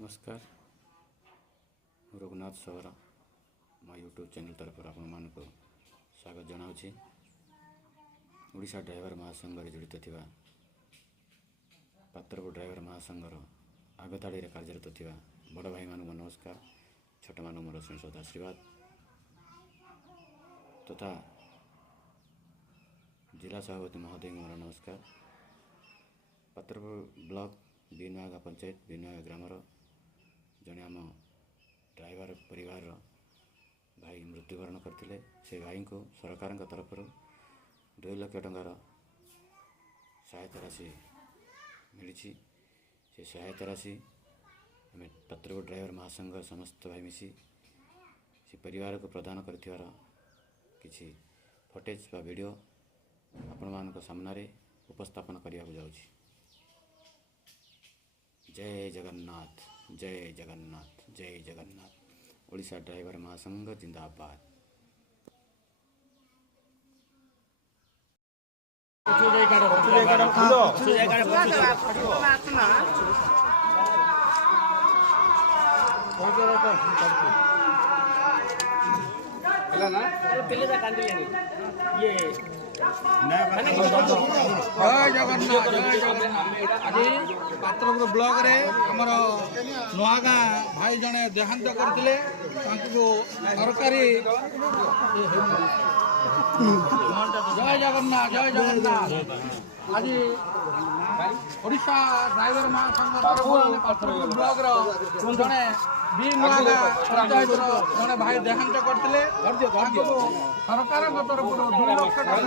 नमस्कार रघुनाथ सवर मो यूट्यूब चैनल तरफ आपण मानक स्वागत जनावछि। ओडिशा ड्राइवर महासंघ जड़ित थिबा पात्रपुर ड्राइवर महासंघर आगताड़ी कार्यरत थिबा बड़ भाई मानक नमस्कार, छोट मानक मोर श्रद्धा आशीर्वाद तथा जिला सभापति महोदय मोर नमस्कार। पात्रपुर ब्लॉक बीनवागा पंचायत बीनवागा ग्रामर जड़े आम ड्राइवर परिवार भाई मृत्युवरण करते से भाई को सरकार तरफ 2 लाख टंकार सहायता राशि मिली। से सहायता राशि आम पात्रपुर ड्राइवर महासंघ समस्त भाई मिसी से परिवार को प्रदान कर किसी फटेज बा वीडियो आपण मान सामने उपस्थापन करने को जाऊँ। जय जगन्नाथ जय जगन्नाथ जय जगन्नाथ। ओडिशा ड्राइवर महासंघ जिंदाबाद। जय जगन्नाथ आज पात्रपुर ब्लॉक रे हमर नुआगा भाई जने देहांत करथिले सरकारी जय जगन्नाथ आज ओडिशा ड्राइवर महासंघ पात्रपुर ब्लॉक रो जने बीनवागा पंचायत रो जने भाई देहांत करथिले सरकार तरफ 2 लाख टका